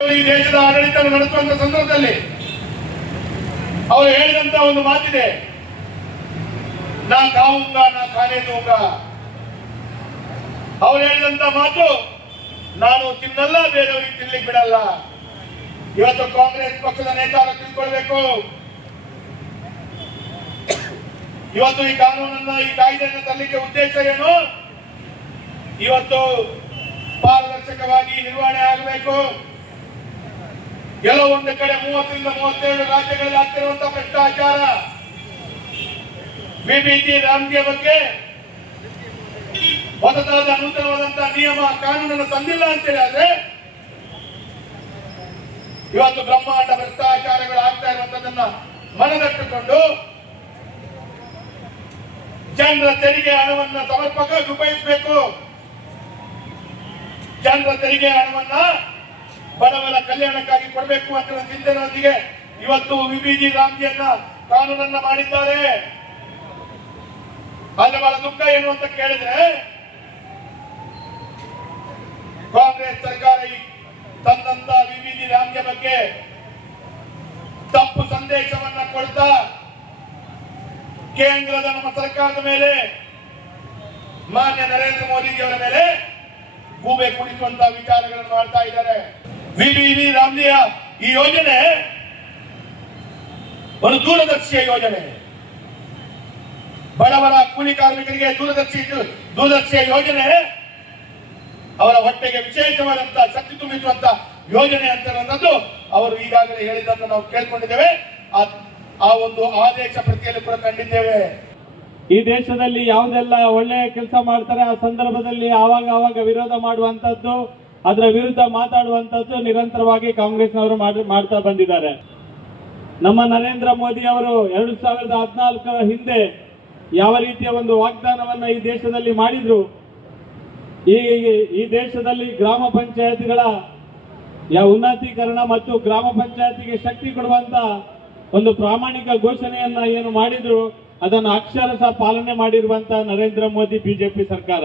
ಈ ದೇಶದ ಆಡಳಿತ ನಡೆಸುವಂತ ಸಂದರ್ಭದಲ್ಲಿ ಅವರು ಹೇಳಿದಂತ ಒಂದು ಮಾತಿದೆ, ನಾ ಕಾವುಂಗ ನಾ ಖಾನೆ ದೂಂಗ. ಅವ್ರು ಹೇಳಿದಂತ ಮಾತು, ನಾನು ತಿನ್ನಲ್ಲ, ಬೇರೆಯವರಿಗೆ ತಿನ್ಲಿಕ್ಕೆ ಬಿಡಲ್ಲ. ಇವತ್ತು ಕಾಂಗ್ರೆಸ್ ಪಕ್ಷದ ನೇತಾರ ತಿಳ್ಕೊಳ್ಬೇಕು, ಇವತ್ತು ಈ ಕಾನೂನನ್ನ, ಈ ಕಾಯ್ದೆಯನ್ನು ತರಲಿಕ್ಕೆ ಉದ್ದೇಶ ಏನು? ಇವತ್ತು ಪಾರದರ್ಶಕವಾಗಿ ನಿರ್ವಹಣೆ ಆಗಬೇಕು. ಎಲ್ಲೋ ಒಂದು ಕಡೆ 30ರಿಂದ 37 ರಾಜ್ಯಗಳಲ್ಲಿ ಆಗ್ತಿರುವಂತಹ ಭ್ರಷ್ಟಾಚಾರ, ವಿಬಿಜಿ ರಾಮ್ಜಿ ಬಗ್ಗೆ ಹೊಸದಾದ ನೂತನವಾದಂತಹ ನಿಯಮ ಕಾನೂನನ್ನು ತಂದಿಲ್ಲ ಅಂತೇಳಿ ಆದ್ರೆ ಇವತ್ತು ಬ್ರಹ್ಮಾಂಡ ಭ್ರಷ್ಟಾಚಾರಗಳು ಆಗ್ತಾ ಇರುವಂತದನ್ನ ಮನದಟ್ಟುಕೊಂಡು ಜನರ ತೆರಿಗೆ ಹಣವನ್ನ ಸಮರ್ಪಕವಾಗಿ ಉಪಯೋಗಿಸಬೇಕು. ಜನರ ತೆರಿಗೆ ಹಣವನ್ನ ಬಡವರ ಕಲ್ಯಾಣಕ್ಕಾಗಿ ಕೊಡಬೇಕು ಅಂತ ಚಿಂತನೆಯೊಂದಿಗೆ ಇವತ್ತು ವಿಬಿಜಿ ರಾಮ್ಜಿಯನ್ನ ಕಾನೂನನ್ನ ಮಾಡಿದ್ದಾರೆ. ಆದ್ರೆ ಬಹಳ ದುಃಖ ಏನು ಅಂತ ಕೇಳಿದ್ರೆ, ಕಾಂಗ್ರೆಸ್ ಸರ್ಕಾರ ತಂದಂತ ವಿಬಿಜಿ ರಾಮ್ಜಿ ಬಗ್ಗೆ ತಪ್ಪು ಸಂದೇಶವನ್ನ ಕೊಡ್ತಾ ಕೇಂದ್ರದ ನಮ್ಮ ಸರ್ಕಾರದ ಮೇಲೆ, ಮಾನ್ಯ ನರೇಂದ್ರ ಮೋದಿಜಿಯವರ ಮೇಲೆ ಗೂಬೆ ಕುಡಿಸುವಂತಹ ವಿಚಾರಗಳನ್ನು ಮಾಡ್ತಾ ಇದ್ದಾರೆ. ವಿಬಿಜಿ ರಾಮ್ಜಿಯ ಈ ಯೋಜನೆ ಒಂದು ದೂರದರ್ಶಿಯ ಯೋಜನೆ, ಬಡವರ ಕೂಲಿ ಕಾರ್ಮಿಕರಿಗೆ ದೂರದರ್ಶಿಯ ಯೋಜನೆ, ಅವರ ಹೊಟ್ಟೆಗೆ ವಿಶೇಷವಾದಂತಹ ಶಕ್ತಿ ತುಂಬಿಸುವಂತ ಯೋಜನೆ ಅಂತ ಅವರು ಈಗಾಗಲೇ ಹೇಳಿದ್ದನ್ನು ನಾವು ಕೇಳ್ಕೊಂಡಿದ್ದೇವೆ. ಆ ಒಂದು ಆದೇಶ ಪ್ರತಿಯಲ್ಲಿ ಕೂಡ ಕಂಡಿದ್ದೇವೆ. ಈ ದೇಶದಲ್ಲಿ ಯಾವುದೆಲ್ಲ ಒಳ್ಳೆಯ ಕೆಲಸ ಮಾಡ್ತಾರೆ ಆ ಸಂದರ್ಭದಲ್ಲಿ ಆವಾಗ ವಿರೋಧ ಮಾಡುವಂತದ್ದು, ಅದರ ವಿರುದ್ಧ ಮಾತಾಡುವಂತದ್ದು ನಿರಂತರವಾಗಿ ಕಾಂಗ್ರೆಸ್ನವರು ಮಾಡ್ತಾ ಬಂದಿದ್ದಾರೆ. ನಮ್ಮ ನರೇಂದ್ರ ಮೋದಿ ಅವರು 2014 ಹಿಂದೆ ಯಾವ ರೀತಿಯ ಒಂದು ವಾಗ್ದಾನವನ್ನ ಈ ದೇಶದಲ್ಲಿ ಮಾಡಿದ್ರು, ಈ ದೇಶದಲ್ಲಿ ಗ್ರಾಮ ಪಂಚಾಯತ್ಗಳ ಉನ್ನತೀಕರಣ ಮತ್ತು ಗ್ರಾಮ ಪಂಚಾಯತಿಗೆ ಶಕ್ತಿ ಕೊಡುವಂತ ಒಂದು ಪ್ರಾಮಾಣಿಕ ಘೋಷಣೆಯನ್ನ ಏನು ಮಾಡಿದ್ರು ಅದನ್ನು ಅಕ್ಷರಶಃ ಪಾಲನೆ ಮಾಡಿರುವಂತ ನರೇಂದ್ರ ಮೋದಿ ಬಿಜೆಪಿ ಸರ್ಕಾರ.